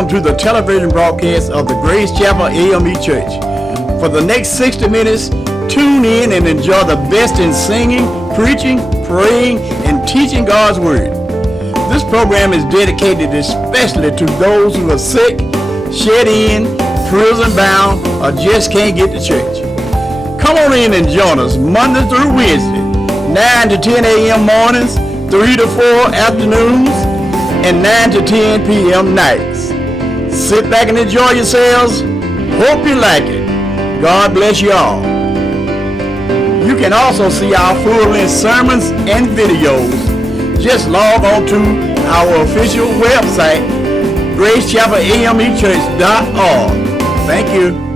Welcome to the television broadcast of the Grace Chapel AME Church. For the next 60 minutes, tune in and enjoy the best in singing, preaching, praying, and teaching God's Word. This program is dedicated especially to those who are sick, shut in, prison bound, or just can't get to church. Come on in and join us Monday through Wednesday, 9 to 10 a.m. mornings, 3 to 4 afternoons, and 9 to 10 p.m. nights. Sit back and enjoy yourselves. Hope you like it. God bless you all. You can also see our full-length sermons and videos. Just log on to our official website, gracechapel.amechurch.org. Thank you.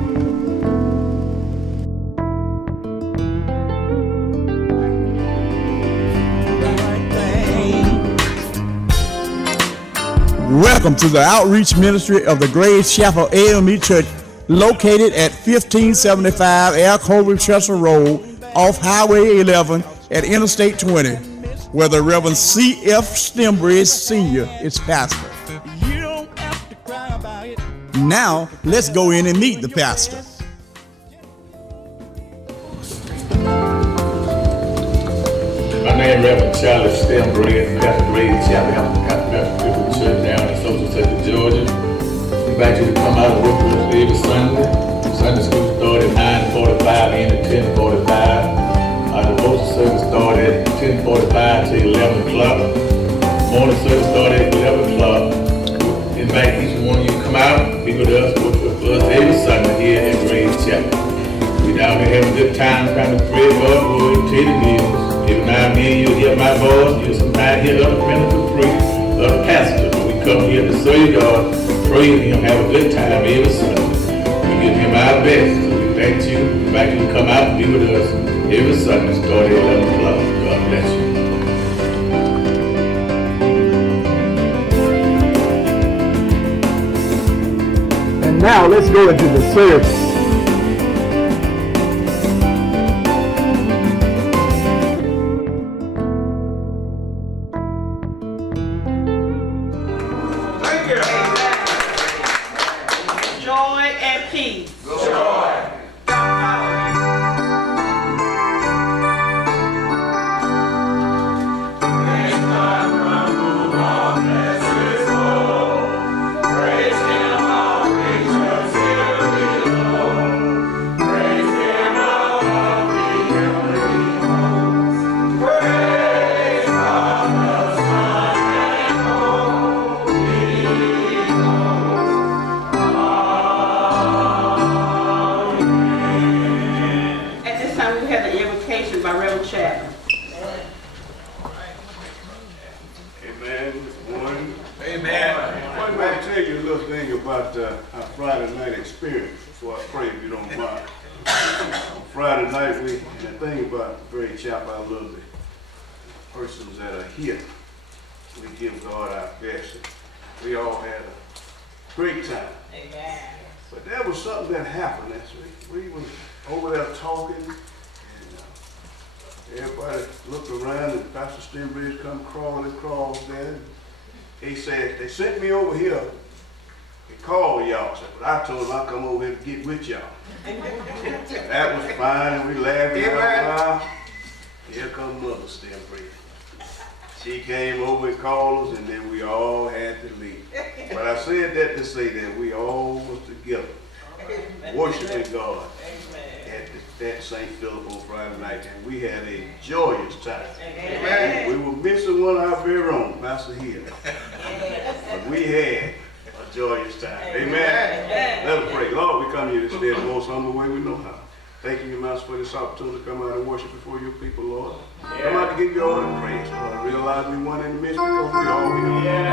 Welcome to the outreach ministry of the Grace Chapel AME Church, located at 1575 Alcova Road off Highway 11 at Interstate 20, where the Rev. Rev.Stembridge Sr. is pastor. Now, let's go in and meet the pastor. My name is Rev.Stembridge, pastor Grace Chapel, church down in Social Sector, Georgia. We invite you to come out and work with us every Sunday. Sunday school started at 9:45 and at 10:45. Our devotion service started at 10:45 to 11 o'clock. Morning service started at 11 o'clock. We invite each one of you to come out, be with us, work with us every Sunday here at Grace Chapel. We down there having a good time trying to spread God's word and tell the news. Every now and then you'll hear my voice, you'll sometimes hear other ministers preach, other pastors. Come here to serve God, praise Him, have a good time every Sunday. We give Him our best. So we thank you, invite you to come out and be with us every Sunday, starting at 11 o'clock. God bless you. And now let's go into the service. They sent me over here and called y'all. But I told them I'd come over here to get with y'all. That was fine, and we laughed for a while. Here comes Mother Stembridge. She came over and called us, and then we all had to leave. But I said that to say that we all was together, worshiping God at St. Philip on Friday night, and we had a joyous time. Amen. We were missing one of our very own, Pastor Hill. But we had a joyous time. Amen. Let us pray. Lord, we come here today the most humble way we know how. Thanking you, Master, for this opportunity to come out and worship before your people, Lord. Come out to give you all the praise, Lord. Realize we won in the midst because we all here.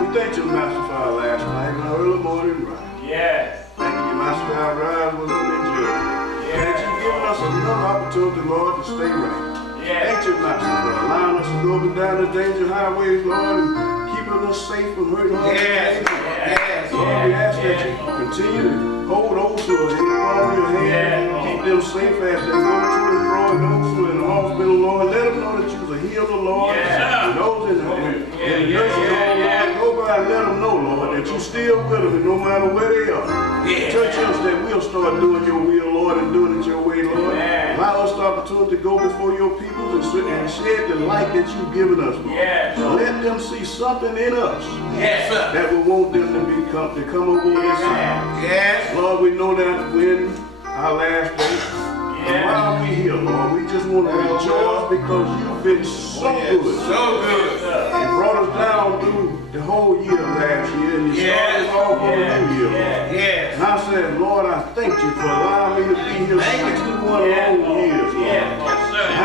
We thank you, Master, for our last night and our early morning ride. Thank you, Master, for our ride was an enjoyment. Thank you for giving us another opportunity, Lord, to stay right. Thank you, Master, for allowing us to go up and down the dangerous highways, Lord, and keeping us safe from hurt harm. Lord, we ask that you continue to hold those who are in the palm of your hand, keep them safe as they go to and fro, and those who are in the hospital, Lord. Let them know that you're a healer, Lord. And those in the nursing home, Lord, go by and let them know, Lord, that you still with them, and no matter where they are. Church us that we'll start doing your will, Lord, and doing it your way, Lord. Allow us the opportunity to go before your people and shed the light that you've given us, Lord. Let them see something in us that will want them to come over on this side. Lord, we know that when our last day, and while we here, Lord, we just want to rejoice because you've been so good. So good. You brought us down through the whole year last year, and you started us off on a new year. And I said, Lord, I thank you for allowing me to be here 61 long years, Lord. I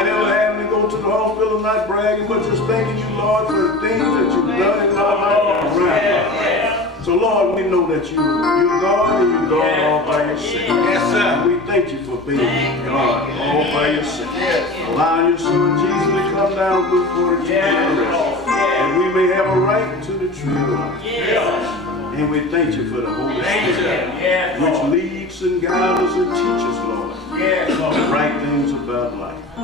never had to go to the hospital, not bragging, but just thanking you, Lord, for the things that you've done in my life around. So, Lord, we know that you're God and you're God all by yourself. Yes, sir. We thank you for being God all by yourself. Allowing your son Jesus to come down before the tree of rest, and we may have a right to the tree of life. And we thank you for the Holy Spirit, which leads and guides us and teaches, Lord, the right things about life. So,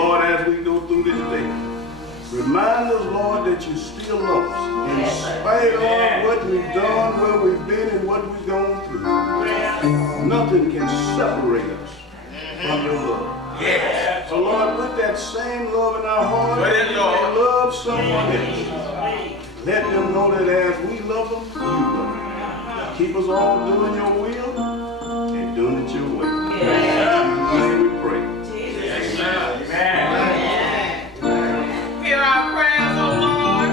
Lord, as we go through this day, remind us, Lord, that you still love us. In spite of what we've done, where we've been, and what we've gone through. Nothing can separate us from your love. So, Lord, put that same love in our heart and love someone else. Let them know that as we love them, you love them. Keep us all doing your will and doing it your way. In Jesus' name we pray. Amen. Hear our prayers, O Lord.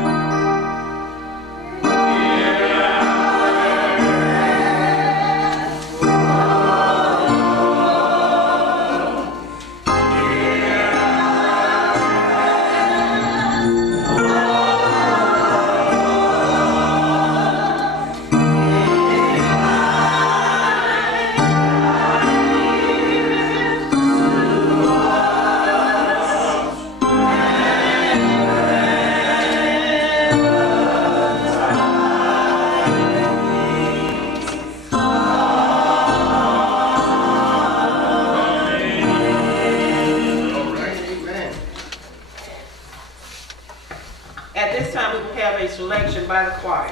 At this time, we will have a selection by the choir.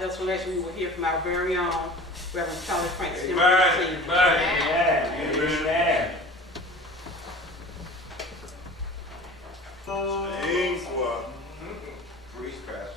this selection, we will hear from our very own Rev. Stembridge Sr. Sing for free practice.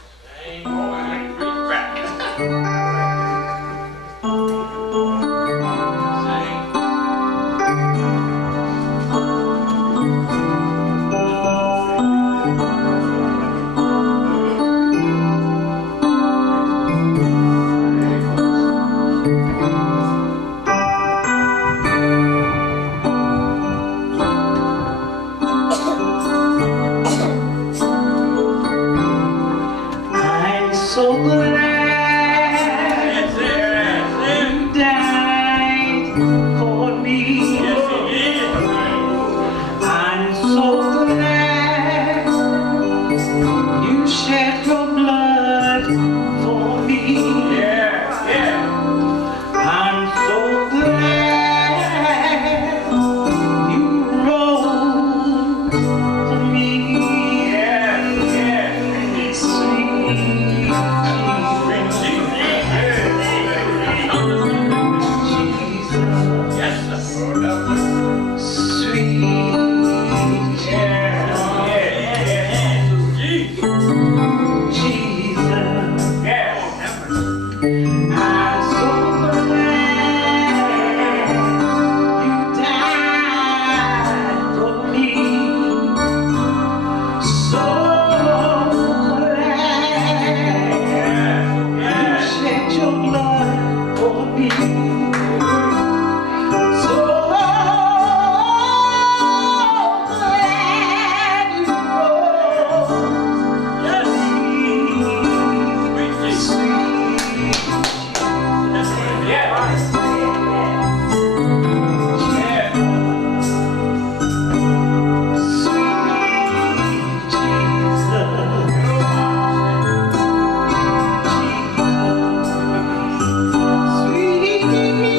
I'm so glad you died for me. I'm so glad you shed your blood for me. I'm so glad you rose for me. Sweet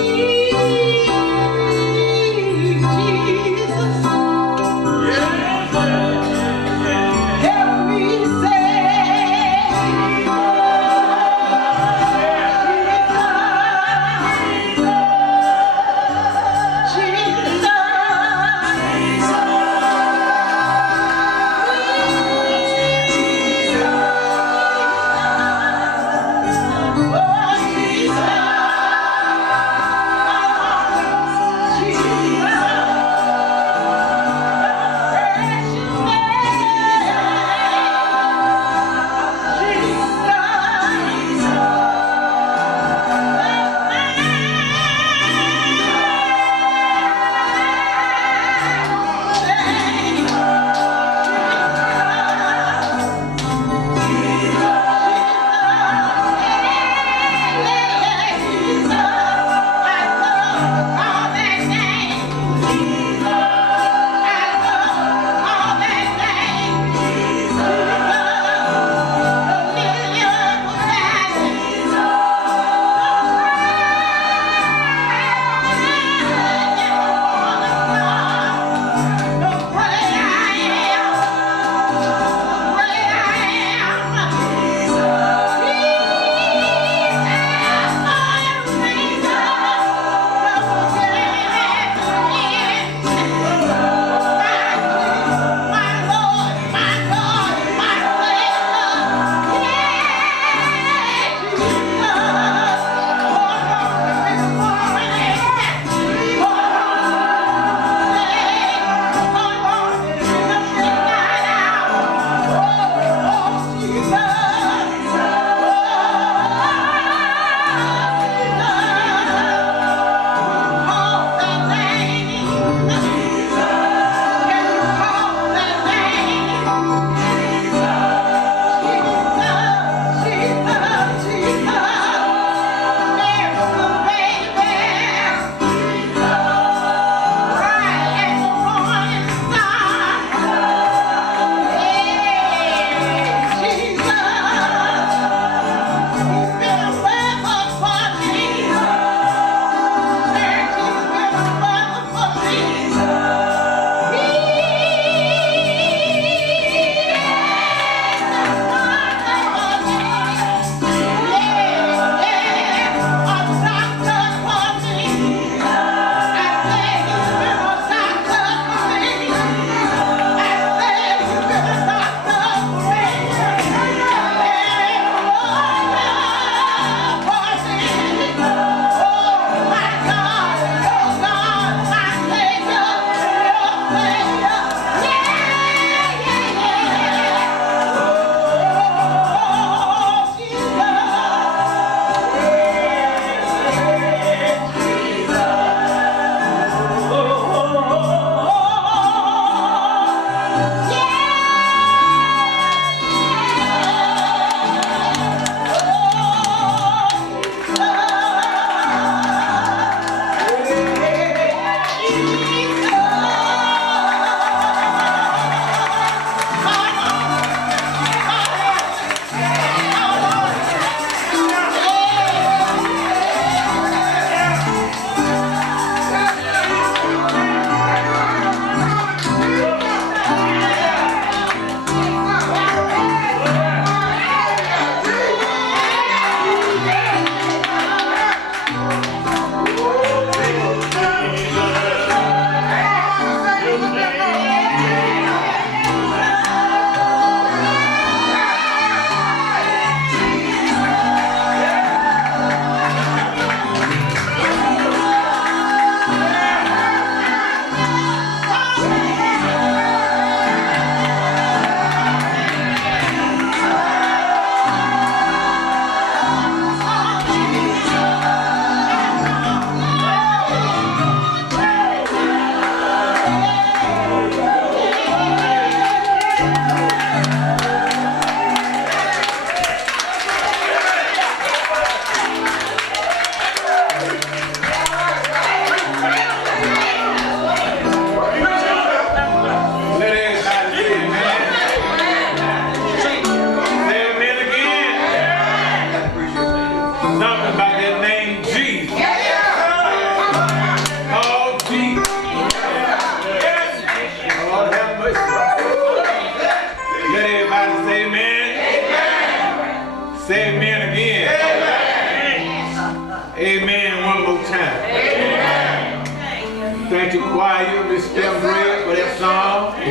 Thank you, choir, Miss Stembridge, for that song. We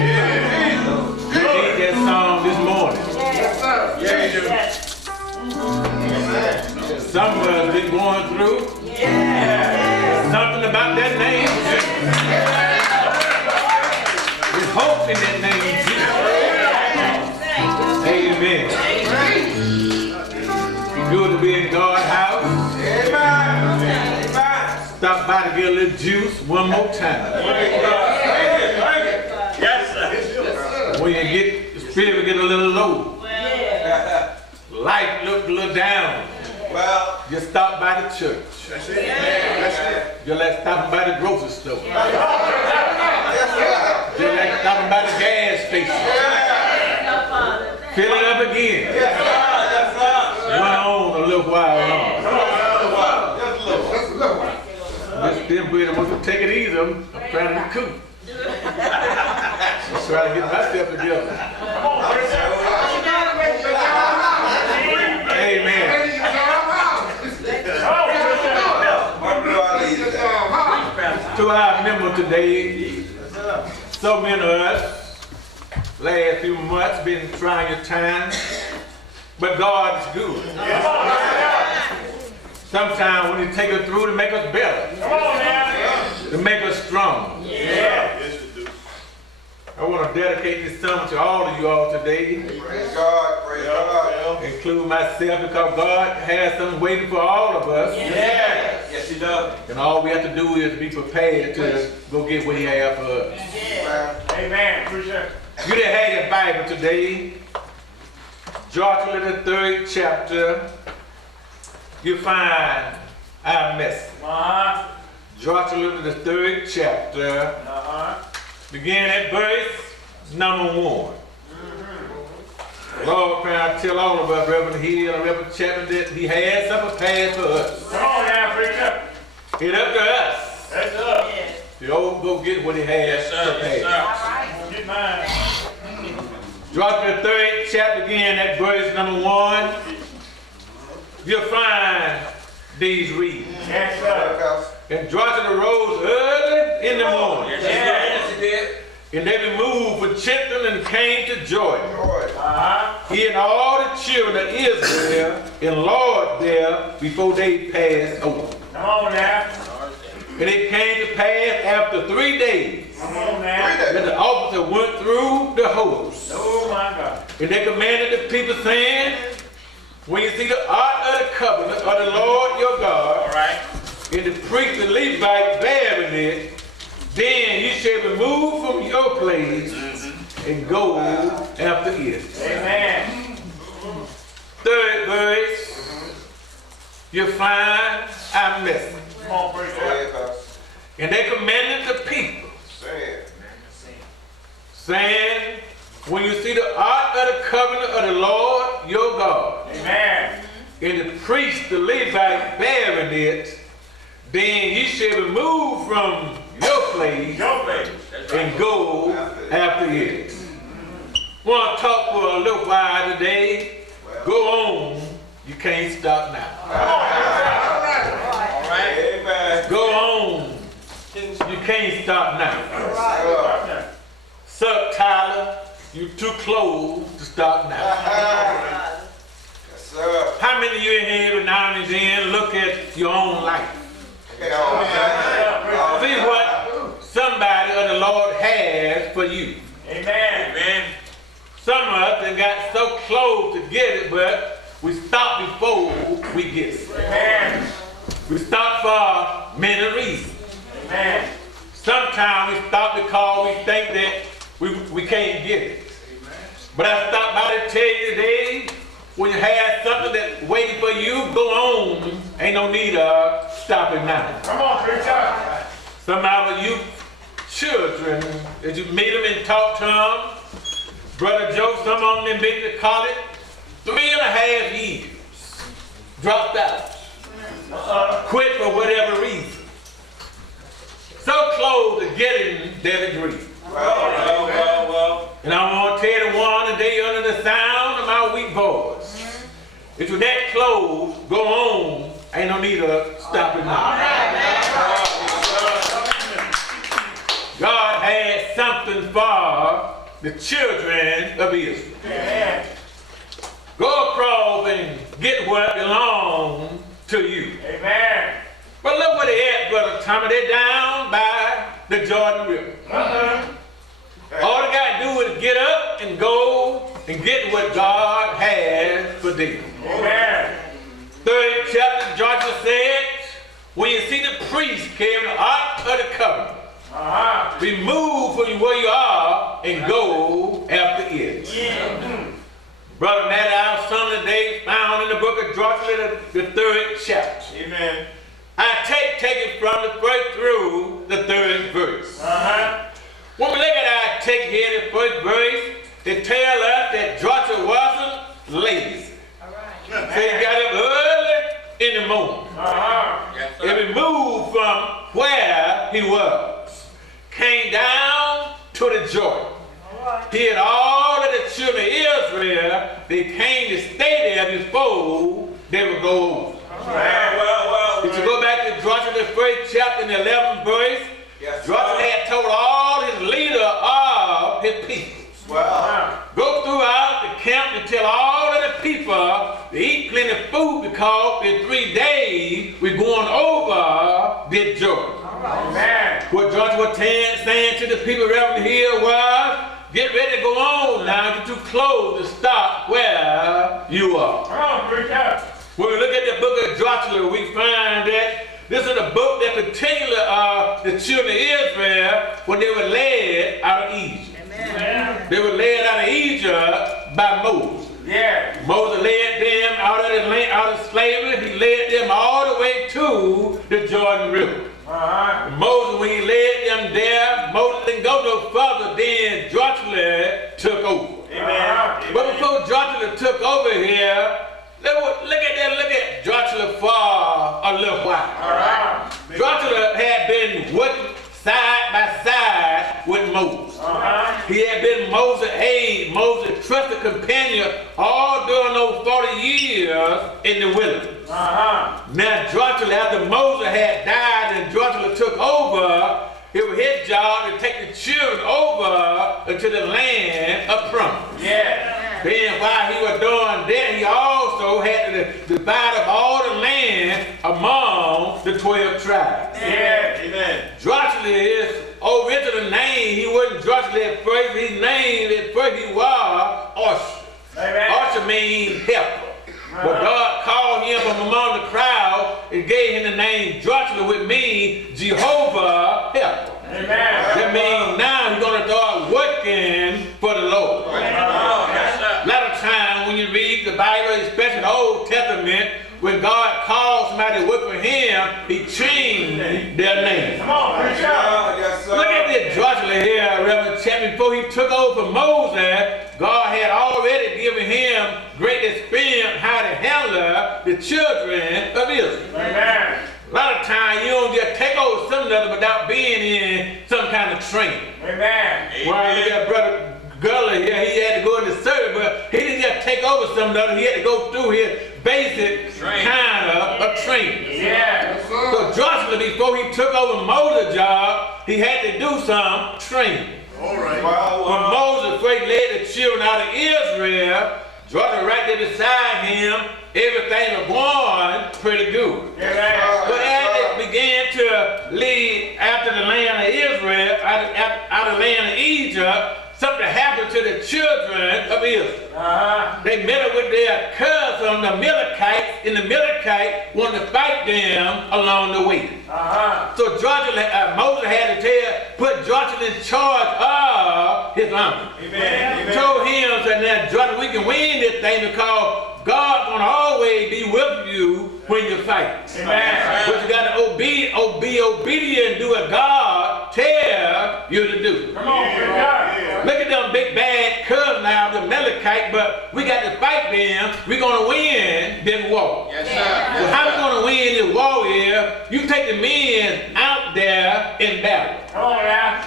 need that song this morning. Some of us been going through. Something about that name. There's hope in that name, Jesus. Amen. It's good to be in God's house. Stop by to get a little juice one more time. Yes, sir. When you get, the spirit get a little low. Life look a little down. Well, Just stop by the church. that's it. That's it. Just like stopping by the grocery store. Just like stopping by the gas station. Fill it up again. Run on a little while longer. Miss Stembridge wants to take it easy. I'm trying to recoup. I'm trying to get myself together. Amen. To our member today, so many of us, last few months, been trying your time, but God is good. Sometimes when He take us through to make us better, to make us strong. I want to dedicate this song to all of you all today. Praise God, praise God. Include myself, because God has something waiting for all of us. Yes, He does. And all we have to do is be prepared to go get what He has for us. Amen. Appreciate it. You that have your Bible today, Joshua the 3rd chapter, you find our message. Joshua the 3rd chapter, begin at verse number 1. Lord, can I tell all of us, Reverend Hill and Reverend Chapman, that He has something prepared for us. Come on now, preacher. It's up to us That's up. to go get what He has prepared. Get mine. Joshua the 3rd chapter, again at verse number 1. You'll find these readings. Yes, sir. And Joshua arose early in the morning. And they removed from Chittim and came to Jordan. He and all the children of Israel enlarged there before they passed over. Come on now. And it came to pass after 3 days Come on now. that the officer went through the host. Oh my God. And they commanded the people, saying, when you see the ark of the covenant of the Lord your God, All right. and the priest and Levite bearing it, then you shall remove from your place and go after it. Amen. 3rd verse, you find our message. Come on, preacher. And they commanded the people, saying, when you see the ark of the covenant of the Lord your God, Amen. and the priest, the Levite, bearing it, then you shall remove from your place Your place. and go after it. Want to talk for a little while today? Go on. You can't stop now. All right. Amen. Go on. You can't stop now. Sup, Tyler? You too close to stop now. How many of you in here every now and then look at your own life? See what somebody or the Lord has for you. Amen. Amen. Some of us have got so close to get it, but we stop before we get it. Amen. We stop for many reasons. Amen. Sometimes we stop because we think that we can't get it. But I stopped by to tell you today, when you have something that's waiting for you, go on. Ain't no need of stopping now. Come on, preacher. Some of you children, as you meet them and talk to them, Brother Joe, some of them been to college 3.5 years, dropped out, quit for whatever reason. So close to getting their degree. Well. And I want to tell the one today under the sound of my weak voice, if you're that close, go on. Ain't no need of stopping now. the children of Israel. Amen. Go across and get what belongs to you. Amen. But look where they at, Brother Tommy. They're down by the Jordan River. All they got to do is get up and go and get what God has for them. Amen. 3rd chapter, Joshua said, when you see the priest carrying the ark of the covenant, remove from where you are and go after it. Brother Matt, our son today, found in the book of Joshua, the 3rd chapter. Amen. I take it from the first through the 3rd verse. When we look at our take here, the 1st verse, it tells us that Joshua wasn't lazy. So he got up early in the morning. And removed from where he was. Came down to the Jordan. He had all of the children of Israel. They came to stay there before they would go over. If you go back to Joshua, the 1st chapter and the 11th verse, Joshua had told all his leader of his people. Go throughout the camp and tell all of the people to eat plenty of food because in 3 days we're going over this Jordan. What Joshua was saying to the people around here was, get ready to go on now, get your clothes to stop where you are. When we look at the book of Joshua, we find that this is a book that particularly the children of Israel when they were led out of Egypt. Amen. They were led out of Egypt by Moses. Moses led them out of the land, out of slavery. He led them all the way to the Jordan River. Moses, when he led them there, Moses didn't go no further. Then Joshua took over. But before Joshua took over here, look at Joshua for a little while. Joshua had been working side by side with Moses. He had been Moses' aide, Moses' trusted companion all during those 40 years in the wilderness. Now Joshua, after Moses had died and Joshua took over, it was his job to take the children over to the land of promise. Then while he was doing that, he also had to divide up all the land among the 12 tribes. Joshua, his original name, he wasn't Joshua at first. His name at first he was Usher. Usher means helper. But God called him from among the crowd and gave him the name Joshua, which means Jehovah helper. That means now he's going to start working for the Lord. A lot of times when you read the Bible, especially the Old Testament, when God calls somebody to work for him, he changed their name. Look at this Joshua here, Rev. Chapter. Before he took over from Moses, God had already given him great experience how to handle the children of Israel. A lot of times you don't just take over something without being in some kind of training. Well, look at Brother Gullah here, he had to go into service, but he didn't just take over something, he had to go through his basic kind of training. So Joshua, before he took over Moses' job, he had to do some training. When Moses first led the children out of Israel, Joshua right there beside him, everything was going pretty good. But as they began to lead after the land of Israel, out of the land of Egypt, something happened to the children of Israel. They met up with their cousin, the Amalekites, and the Amalekites wanted to fight them along the way. So Moses had to put Joshua in charge of his army. Told him that now, Joshua, we can win this thing because God's going to always be with you when you fight. But you got to be obedient and do what God tells you to do. Look at them big bad cousins now, the Amalekite, but we got to fight them. We're going to win this war. So how we going to win this war is you take the men out there in battle.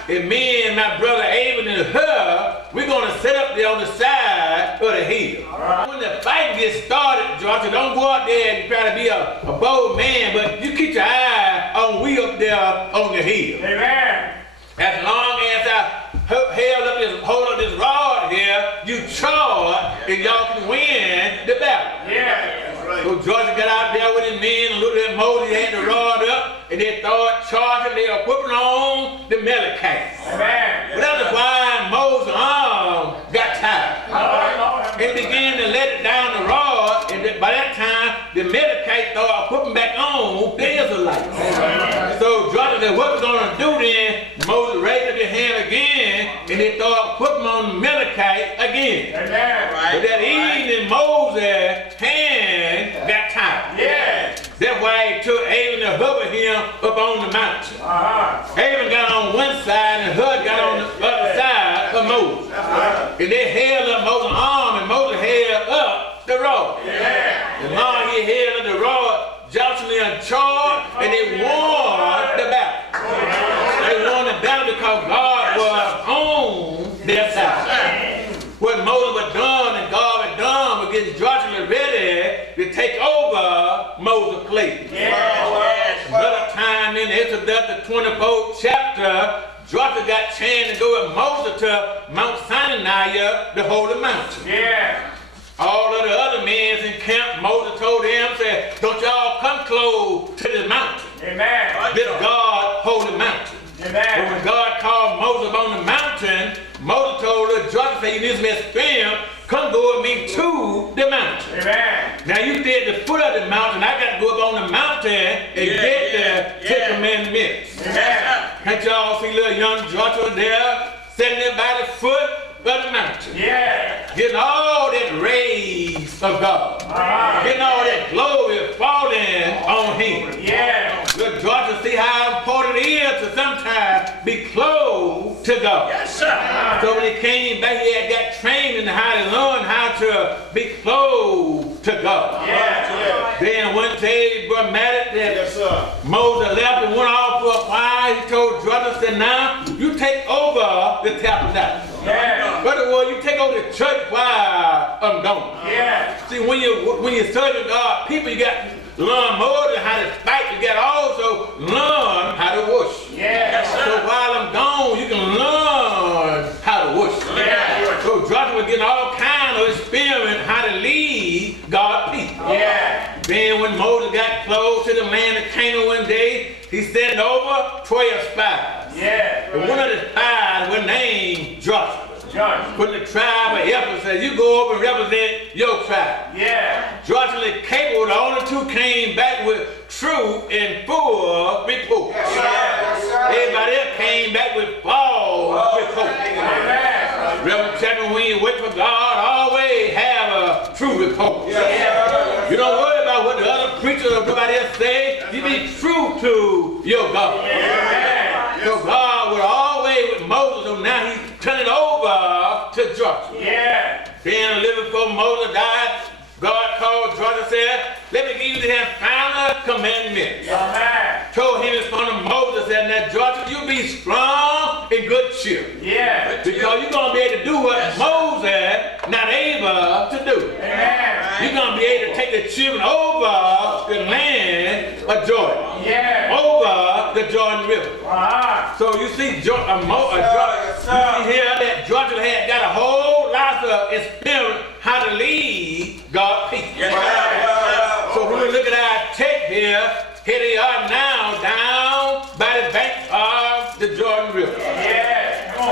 And me and my brother Abel and her, we're going to sit up there on the side of the hill. When the fight gets started, Joshua, don't go out there and try to be a bold man, but you keep your eye on we up there on the hill. As long as hold up this rod here, you charge, and y'all can win the battle. So Georgia got out there with his men and looked at Moses, he had the rod up, and they started charging, they were whipping on the Amalekites. But that's why Moses' arm got tired. And began to let it down the rod, and by that time, the Amalekites started whipping back on the Israelites. So Georgia said, what we're going to do then, Moses raised up his hand again, and they started whipping on the Amalekites again. But that evening, Moses' hand got tired. That's why he took Aaron to hover him up on the mountain. Aaron got on one side and Hud got on the other side of Moses. And they held up Moses' arm and Moses held up the rod. As long as he held up the rod, Joshua charged and they won the battle. They won the battle because God was on their side. What Moses was done and God had done was getting Joshua ready to take over Moses' place. Another time in Exodus, the 24th chapter, Joshua got a chance to go with Moses to Mount Sinai, the holy mountain. All of the other men in camp, Moses told them, said, don't y'all come close to this mountain. This God holy mountain. But when God called Moses on the mountain, Moses told her, Joshua said, you need some experience, come go with me to the mountain. Now you stay at the foot of the mountain, I got to go up on the mountain and get the 10 commandments. Can't y'all see little young Joshua there, sitting there by the foot of the mountain? Getting all that rays of God. Getting all that glory falling on him. Look, Georgia, see how important it is to sometimes be close to God. So when he came back, he had got trained in how to learn how to be close to God. Then one day, Brother Mattis, that Moses left and went off for a while. He told Georgia, said, now you take over the tabernacle. Brother, well, you take over the church while I'm gone. See, when you're serving God, people, you got to learn more than how to fight. You got to also learn how to worship. So while I'm gone, you can learn how to worship. So Joshua was getting all kinds of experience how to lead God's people. Then when Moses got close to the land of Canaan one day, he sent over 12 spies. And one of the spies was named Joshua. When the tribe of Ephraim said, you go over and represent your tribe. Joshua and Caleb, the only two came back with truth and full report. Everybody else came back with false report. Reverend chapter, when you wait for God, always have a true report. You don't worry about what the other preachers or nobody else say. You be true to your God. So God was always with Moses, so now he's turning over to Joshua. Then a little before Moses died, God called Joshua and said, let me give you the final commandment. Told him in front of Moses, said, now Joshua, you be strong and good cheer. Because you're going to be able to do what Moses not able to do. You're going to be able to take the children over the land of Jordan. Over the Jordan River. So you see, you see here that Joshua had got a whole lot of experience how to lead God's people. So when we look at our text here they are now down by the banks of the Jordan River.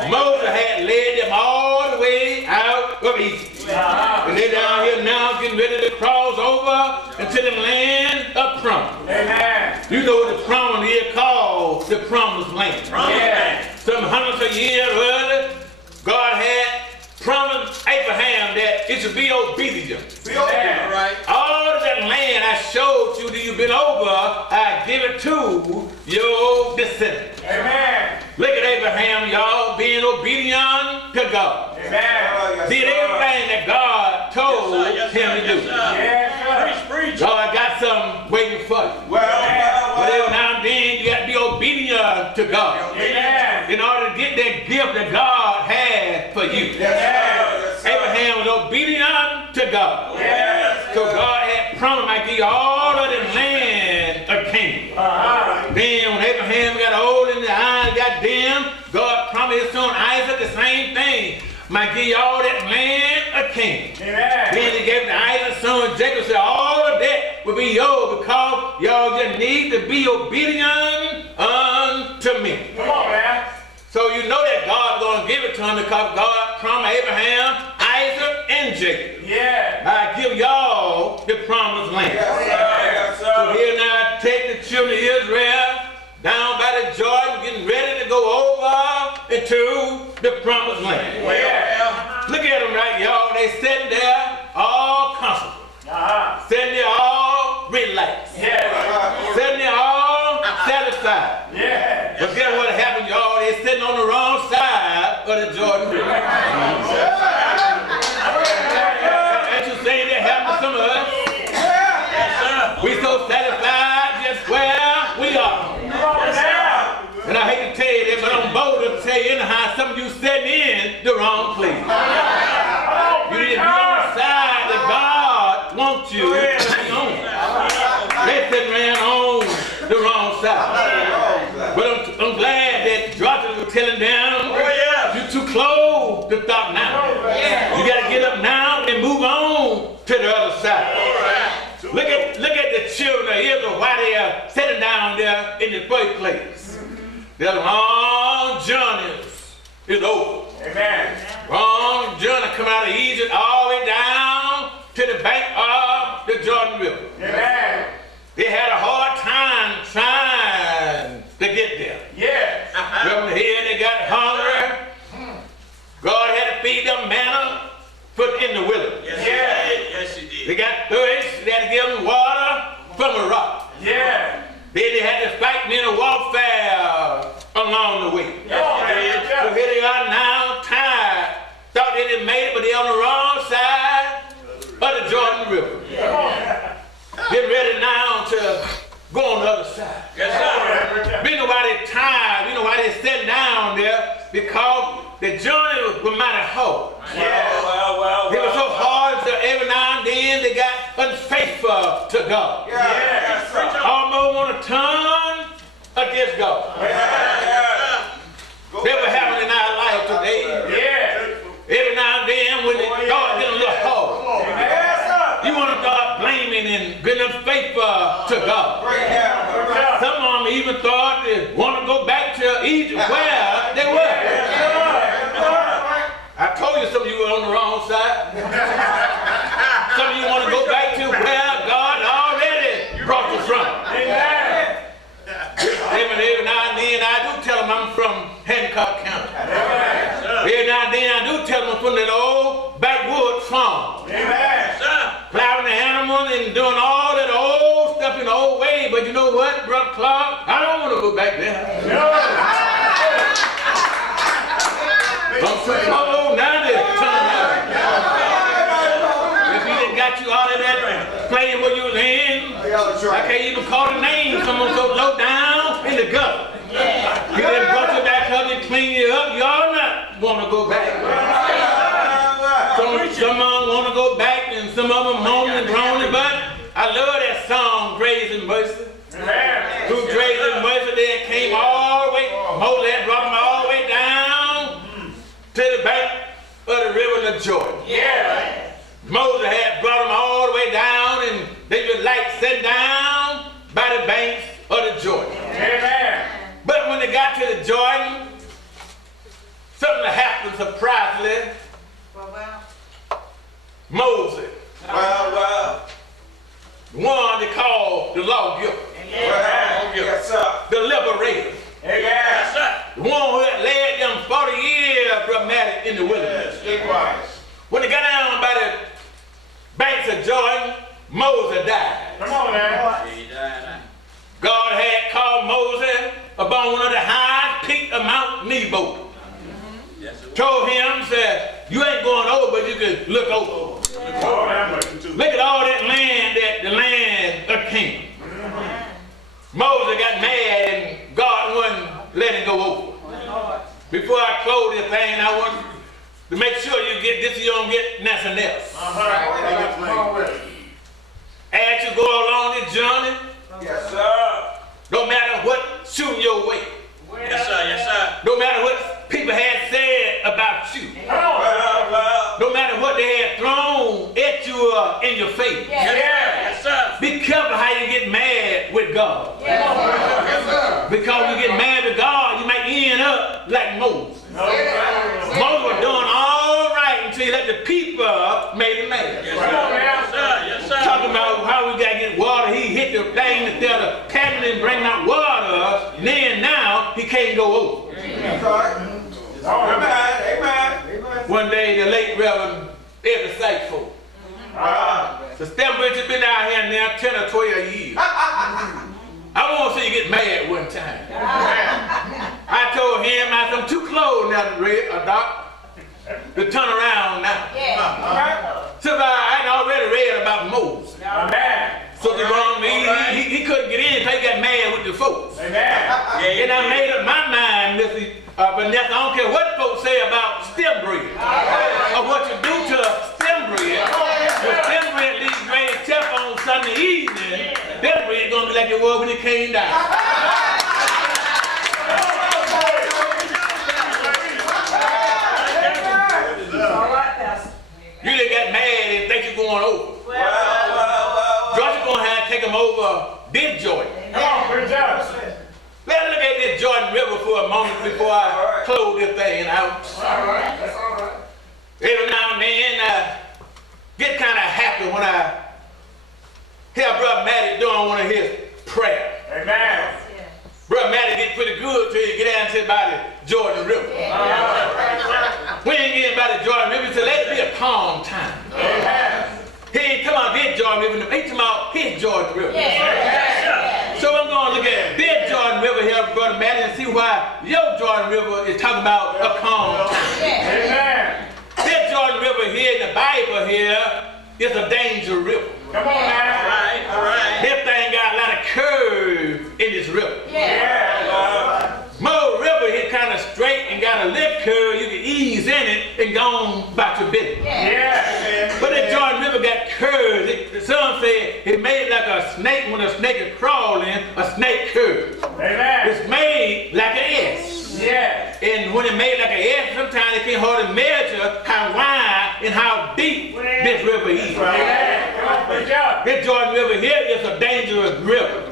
Moses had led them all the way out of Egypt. And they're down here now getting ready to cross over into the land of promise. You know what the promise is called, the promised land. Some hundreds of years earlier, God had promised Abraham that it should be obedient. All of that land I showed you that you've been over, I give it to your descendants. Look at Abraham, y'all, being obedient to God. Did everything that God told him to do. God got something waiting for you. But every now and then you got to be obedient to God. In order to get that gift that God had for you. Abraham was obedient to God. So God had promised I give you all of the land of Canaan. Then when Abraham got old in the eyes, got dim, God promised his son Isaac the same thing. Might give y'all that land a king. Amen. Then he gave to Isaac's son Jacob, said all of that will be yours because y'all just need to be obedient unto me. Come on, man. So you know that God's going to give it to him because God promised Abraham, Isaac, and Jacob. Yeah. I give y'all the promised land. Yes, sir. So here now take the children of Israel down by the Jordan, getting ready to go over into the promised land. Yeah. Look at them right, y'all. They sitting there all comfortable. Sitting there all relaxed. Yeah. Sitting there all satisfied. Yeah. But guess what happened, y'all? They sitting on the wrong side of the Jordan River. Ain't you saying that happened to some of us? We so satisfied just where we are. And I hate to tell you that, but I'm bold to tell you anyhow, some of you sitting in the wrong place. You need to be on the side that God wants you to be on. They sitting around on the wrong side. But I'm glad that Joshua was telling them, you're too close to stop now. You got to get up now and move on to the other side. Look at the children of Israel, why they are sitting down there in the first place. Their long journey is over. Amen. Long journey coming out of Egypt all the way down to the bank of the Jordan River. Amen. They had a hard time trying to get there. Yes. From here they got hungry. God had to feed them manna put in the wilderness. Yes, he did. They got thirst. They had to give them water from a rock. Yeah. Then they had to fight men of warfare along the way. So here they are now, tired. Thought they didn't make it, but they're on the wrong side of the Jordan River. Getting ready now to go on the other side. You know why they're tired? You know why they're sitting down there? Because the journey was mighty hard. It was so hard that every now and then they got unfaithful to God. Almost want to turn against God. That will happen in our life today. Every now and then when God gets a little hard, you want to start blaming and being unfaithful to God. Some of them even thought they want to go back to Egypt where they were. I told you some of you were on the wrong side. Some of you want to go back to where God already brought you from. Every now and then I do tell them I'm from Hancock County. Every now and then I do tell them I'm from that old backwoods farm. Plowing the animals and doing all that old stuff in the old way. But you know what, Brother Clark? I don't want to go back there. I'm so old now to turn around. If he done got you out of that plane where you was in, I can't even call the name. Someone so low down in the gutter. He done brought you back up and clean you up. Y'all not want to go back. Some of them want to go back and some of them moaning and groaning, but I love that song, Grace and Mercy. Through Grace and Mercy, they came all the way, Moses had brought them all the way down to the bank of the river of Jordan. Moses had brought them all the way down and they were like sitting down by the banks of the Jordan. But when they got to the Jordan, something happened surprisingly. Moses, the one they called the lawgiver, the liberator, the one who had led them 40 years dramatic in the wilderness. When they got down by the banks of Jordan, Moses died. Come on now. God had called Moses upon one of the highest peaks of Mount Nebo. Told him, said, you ain't going over, but you can look over. Look at all that land, the land of Canaan. Moses got mad and God wouldn't let him go over. Before I close this thing, I want to make sure you get this, you don't get nothing else. As you go along this journey, no matter what shooting your way, no matter what people when you get mad with God, you might end up like Moses. Moses was doing all right until he let the people made him mad. Yes, sir. Talking about how we got to get water. He hit the thing to tell the cabinet and bring out water. Then now he can't go over. Amen. One day the late Rev. Stembridge Sr. So Stembridge has been out here now 10 or 12 years. I want to see you get mad one time. I told him, I said, I'm too close now, Doc, to turn around now. So I had already read about Moses. So he couldn't get in until he got mad with the folks. And I made up my mind, Mr. Vanessa, I don't care what folks say about Stembridge or what you do to Stembridge. When Stembridge leaves Grace Chapel on Sunday evening, Stembridge is going to be like it was when he came down. You done got mad and think you're going over. George's going to have to take him over this Jordan. Let's look at this Jordan River for a moment before I close this thing out. Every now and then I get kind of happy when I hear Brother Matty doing one of his prayers. Amen. Brother Matty get pretty good till you get down to about the Jordan River. We ain't getting about the Jordan River, so let it be a calm time. He ain't talking about this Jordan River, he talking about his Jordan River. So I'm going to look at this Jordan River here, Brother Matty, and see why your Jordan River is talking about a calm time. This Jordan River here in the Bible here is a danger river. Come on now. All right. This thing got a lot of curve in this river. Mo River here kind of straight and got a lip curve. You can ease in it and go on about your business. But the Jordan River got curves. Some say it made like a snake when a snake is crawling, a snake curve. It's made like an S. And when it made like an S, sometimes it can't hardly measure how wide and how deep this river is. This Jordan River here is a dangerous river.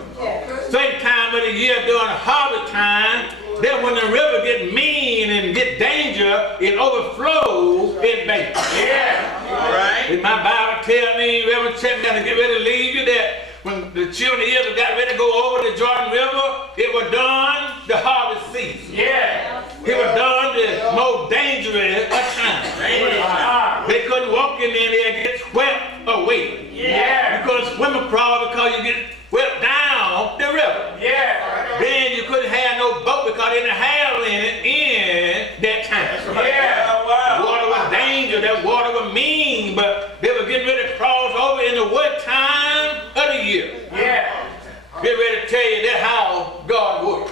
Same time of the year during harvest time, then when the river get mean and get danger, it overflows in banks. And my Bible tells me, Rev.Stembridge Sr. to get ready to leave you, that when the children of Israel got ready to go over the Jordan River, it was done the harvest season. It was done the most dangerous time. They couldn't walk in there, they'd get swept away. You couldn't swim across because you get swept down the river. Then you couldn't have no boat because they didn't have in that time. Water was danger, that water was mean, but they were getting ready to cross over in the what time of the year. Get ready to tell you that's how God works.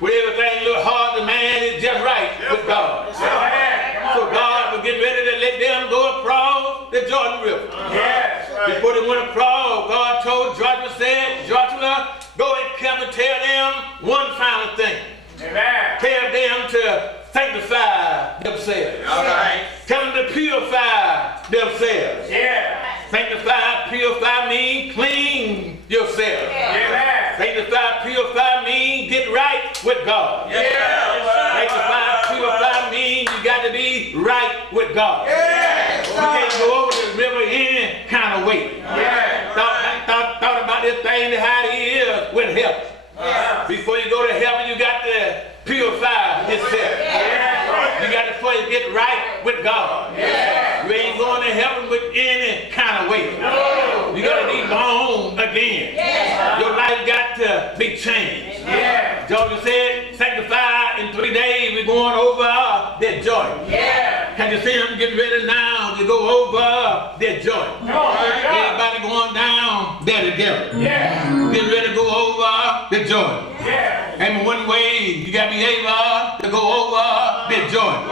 When everything look hard to man, it's just right with God. So God was getting ready to let them go across the Jordan River. Before they went across, God told Joshua, said, Joshua, go and come and tell them one final thing. Tell them to sanctify themselves. Tell them to purify themselves. Sanctify, purify mean clean yourself. Sanctify, purify mean get right with God. Sanctify, purify mean you got to be right with God. You can't go over the river any kind of way. Thought about this thing, how it is with heaven. Before you go to heaven, you got to purify yourself. You got to first get right with God. You ain't going to heaven with any kind of way. You got to be born again. Your life got to be changed. Georgia said, sanctify in 3 days. We're going over that Jordan. Can you see them getting ready now to go over that Jordan? Everybody going down there together. Getting ready to go over the Jordan. And one way you got to be able to go over that Jordan.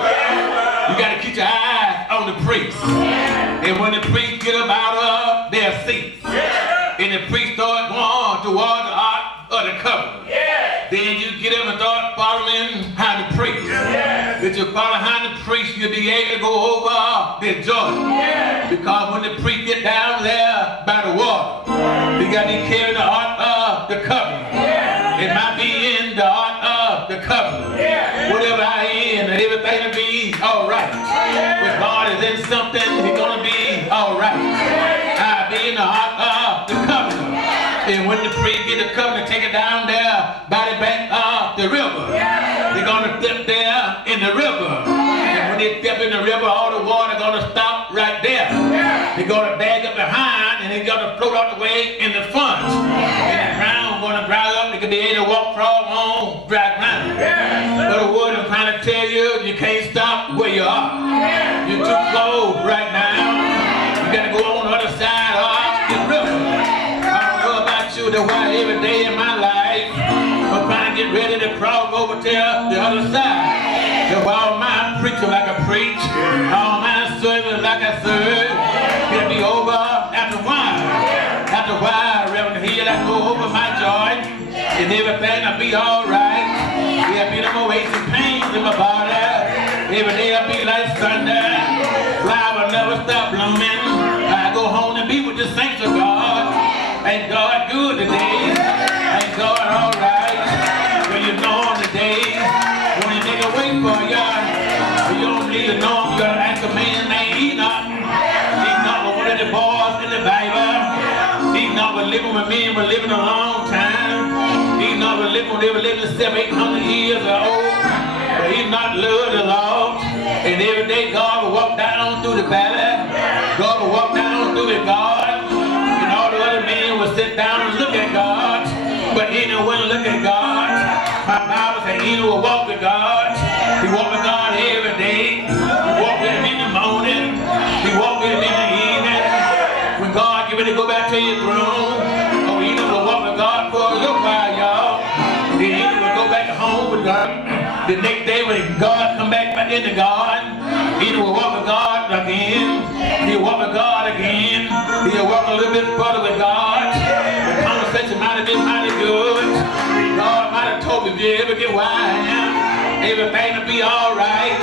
You got to keep your eyes on the priest. And when the priest get up out of their seats, and the priest start going toward the ark of the covenant, then you get up and start following behind the priest. If you follow behind the priest, you'll be able to go over the Jordan. Because when the priest get down there by the water, you got to carry the ark of the covenant. It might be in the Ark of the Covenant. Whatever I in, everything will be all right. When God is in something, He's gonna be all right. I'll be in the Ark of the Covenant. And when the priest get the covenant, take it down there by the bank of the river. They're gonna dip there in the river. And when they dip in the river, all the water gonna stop right there. They're gonna bag up behind, and they're gonna float out the way in the front. And the ground gonna dry up. They can be able to walk from on dry ground. But the word I'm trying to tell you, you can't stop where you are. You're too close right now. You gotta go on the other side of the river. I don't know about you, that's why every day in my life I'm trying to get ready to cross over to the other side. That's why all my preaching like I preach, all my serving like I serve. It'll be over after a while. After a while, Reverend Hill, I go over my joint, and everything will be alright. There'll be no more aches and pains in my body. Every day will be like Sunday. Flower never stop blooming. I go home and be with the saints of God. Ain't God good today? Ain't God alright? When you know on the day, when you nigga wait for you, you don't need to know him. You gotta ask a man named Enoch. Enoch was one of the boys in the Bible. Enoch was living with men, but living a long time. Enoch was living when they were living 700-800 years old. But Enoch loved the Lord. And every day God would walk down through the valley. God would walk down through the garden. And all the other men would sit down and look at God. But Enoch wouldn't look at God. My Bible said Enoch would walk with God. He walked with God every day. He walked with him in the morning. He walked with him in the evening. When God get ready to go back to his room, oh, Enoch would walk with God for a little while, y'all. Then Enoch would go back home with God. The next day when God come back in the garden, Enoch will walk with God again. He'll walk with God again. He'll walk a little bit further with God. The conversation might have been mighty good. God might have told me, if you ever get where I am, everything will be alright.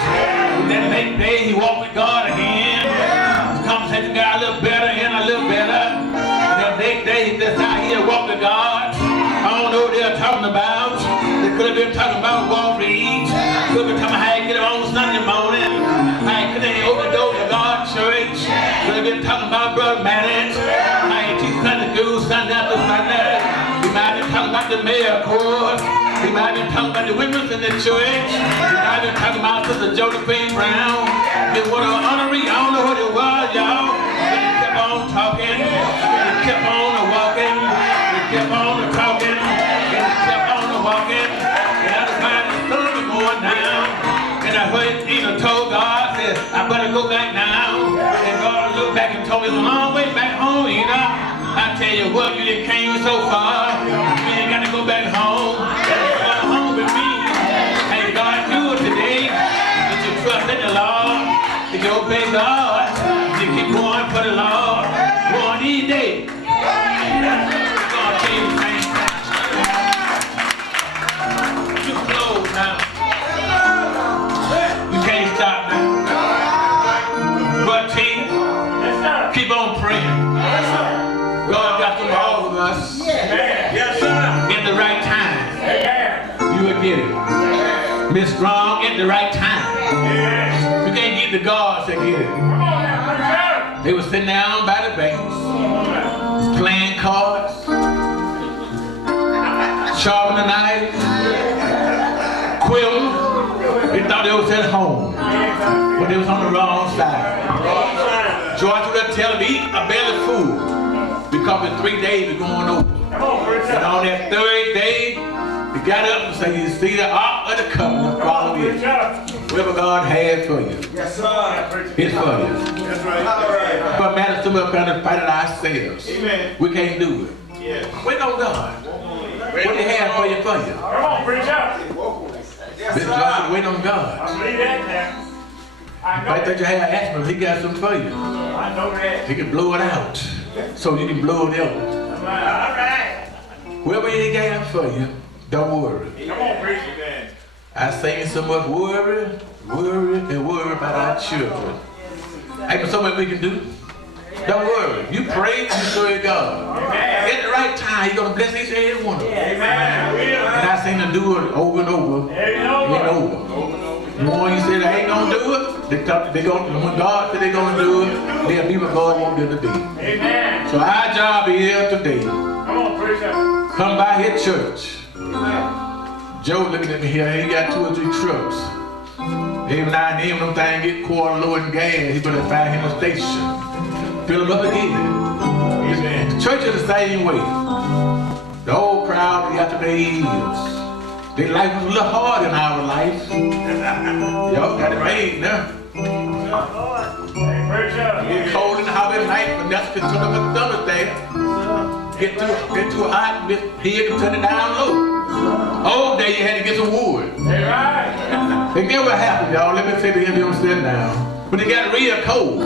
Then the next day he walked with God again. The conversation got a little better and a little better. And the next day he just out here walked with God. I don't know what they're talking about. They could have been talking about Wall Street. Could have been talking about how you get on Sunday morning. How you couldn't open the door to God's church. Could have been talking about Brother Maddox. How you teach Sunday school Sunday after Sunday. He might have been talking about the mayor course. He might have been talking about the women in the church. He might have been talking about Sister Josephine Brown. He wanted to honor me. I don't know what it was, y'all. But he kept on talking. He kept on walking. He kept on talking. He kept on walking. And I was finding the sun was going down. And I heard Enoch told God, said, I better go back now. And God looked back and told me, it's a long way back home, Enoch. I tell you what, you done came so far. You ain't got to go back home. Come home with me. Ain't God good today? That you trust in the Lord. That you obey God. You keep going for the Lord. One these days. God tell you the same thing. Too close now. You can't stop now. But keep on praying. God got them all of us. Yes, sir. In the right time. You will get it. Miss Strong, in the right time. You can't get the gods that get it. They were sitting down by the banks, playing cards, sharpening the knife, quilting. They thought they was at home, but they was on the wrong side. George would tell them to eat a belly food. Because in 3 days we're going over. And on that third day, he got up and said, you see the Ark of the Covenant, follow it. Whatever God has for you. Yes, sir. It's for you. That's right. All right. But matters to us trying to fight it ourselves. Amen. We can't do it. Yes. Wait on God. What He has for you, for you. Come on, preach out. Yes, sir. Wait on God. I believe that now. Right that you have asthma, He got something for you. I know that. He can blow it out. So you can blow it out. All right. Whoever He got for you, don't worry. Come on, preach it, man. I seen so much worry about our children. Ain't there so much we can do? Don't worry. You pray, you serve God. At the right time, He's going to bless each and every one of us. And I seen them do it over and over. And over. The more you say they ain't going to do it, when God said they're going to do it, they'll be what God wants them to be. Amen. So our job here today, come by here church. Joe looking at me here, he got 2 or 3 trucks. Every now and then when them things get quarter low in gas, he better find him a station. Fill them up again. Amen. The church is the same way. The old crowd yesterday is. Their life was a little hard in our life. Y'all got it made now. Get cold in the house at night, but that's because turn up a thermostat. Get too hot, here can turn it down low. Old day you had to get some wood. And get what happened, y'all. Let me tell you, you don't sit down. When it got real cold,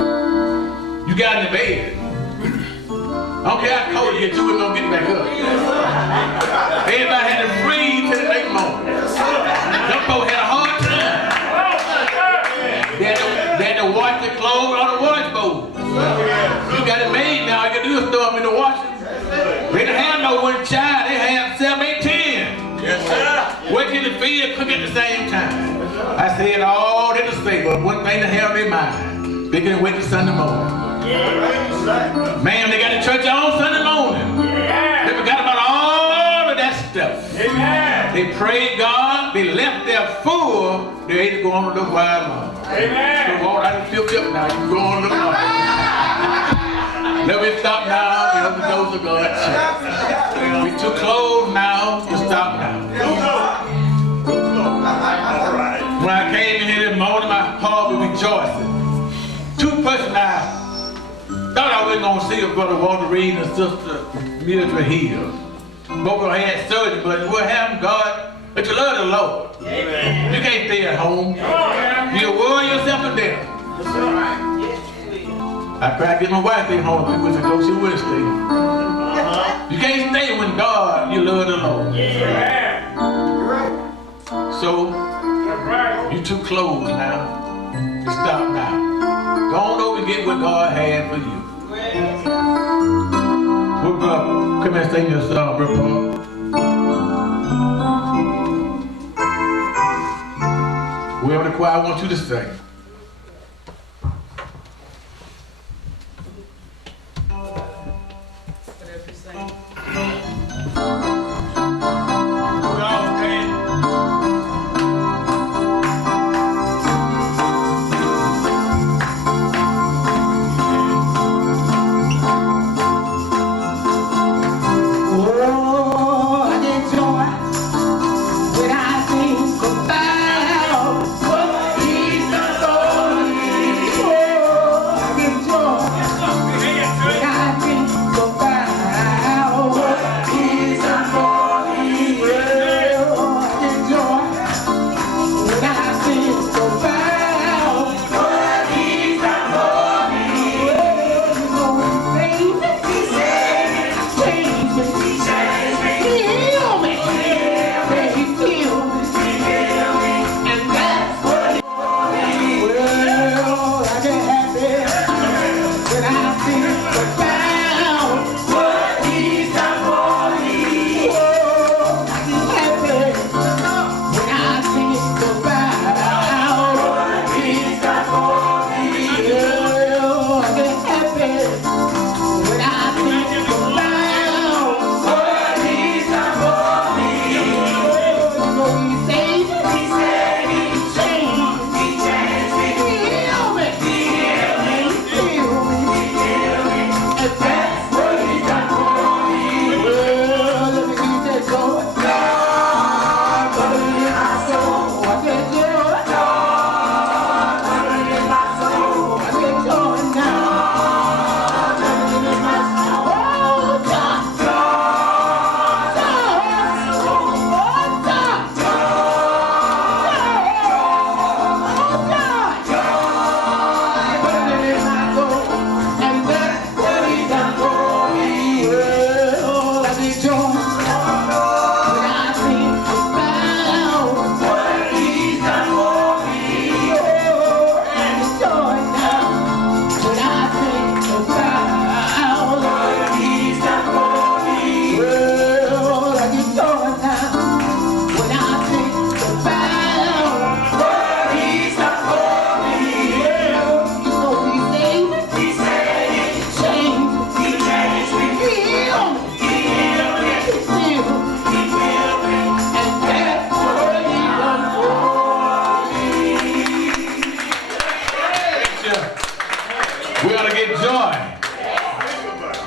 you got in the bed. I don't care how cold you get to, we're gonna get back up. Everybody had to freeze till the next moment. Some folks had a hard time. They had to wash their clothes on the washboard. You got it made now, you can do is throw them in the washer. They didn't have no one child, they had 7, 8, 10. Yes, sir. Work in the field, cook at the same time. I said all that to say, but one thing to have in mind, they can wait till Sunday morning. Man, they got the church on Sunday morning. They forgot about all of that stuff. They prayed God, they left there full, they had to go on a little while longer. So all right, I feel up now, you can go on a little longer. Let me stop now, the other doors are God. We too close now to stop now. When I came in here this morning, my heart was rejoicing. 2 persons I thought I wasn't going to see a brother Walter Reed and sister Mildred Hill. Both of them had surgery, but what happened, God? But you love the Lord. Amen. You can't stay at home. You worry yourself to death. I tried to get my wife to stay home. She wouldn't go, she wouldn't stay. You can't stay when God, you love the Lord. So, you too close now. You stop now. Go on over and get what God had for you. Well, come and sing your song, brother Paul. Whoever the choir wants you to sing. When I think about what he's done.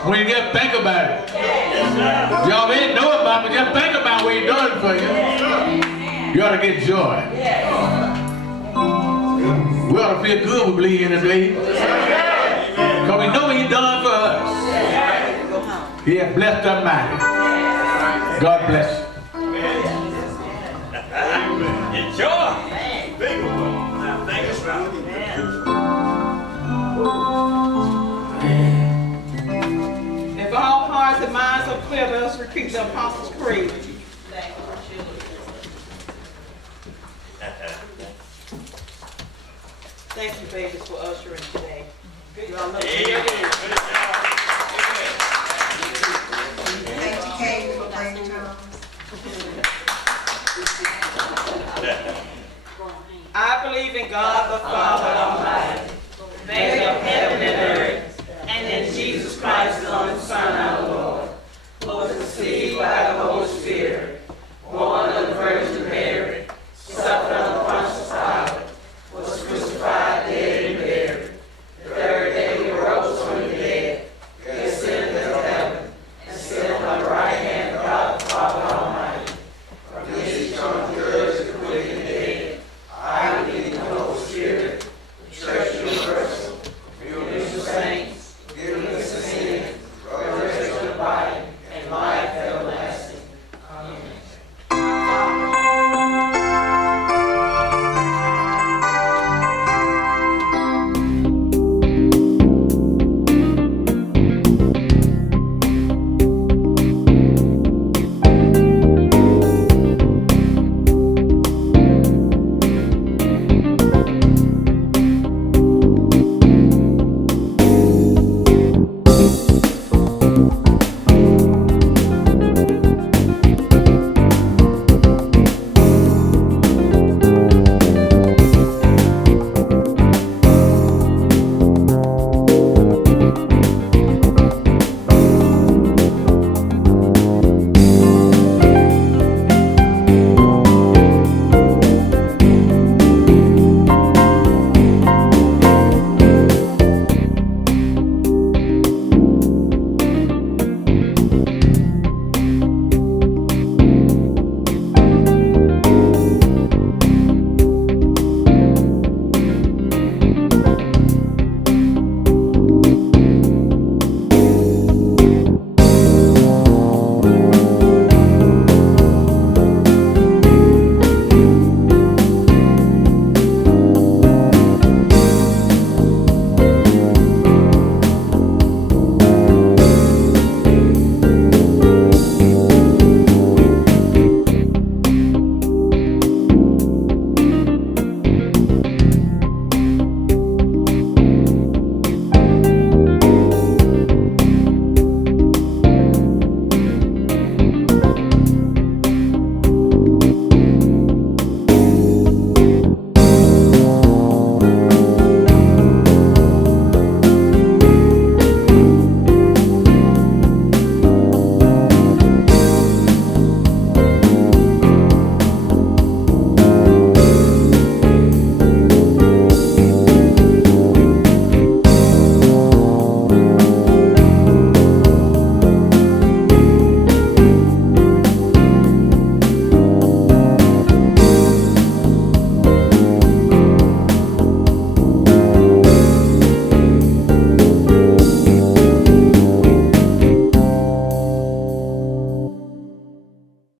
When you just think about it. Y'all ain't know about it, but just think about what He's done for you. You ought to get joy. We ought to feel good we believe in today. Because we know what He's done for us. He has blessed us mighty. God bless you. Enjoy. If all hearts and minds are clear, let us repeat the Apostles' Creed. Thank you, babies, for ushering today. Y'all look very good. Thank you, Kate, for bringing it on. I believe in God the Father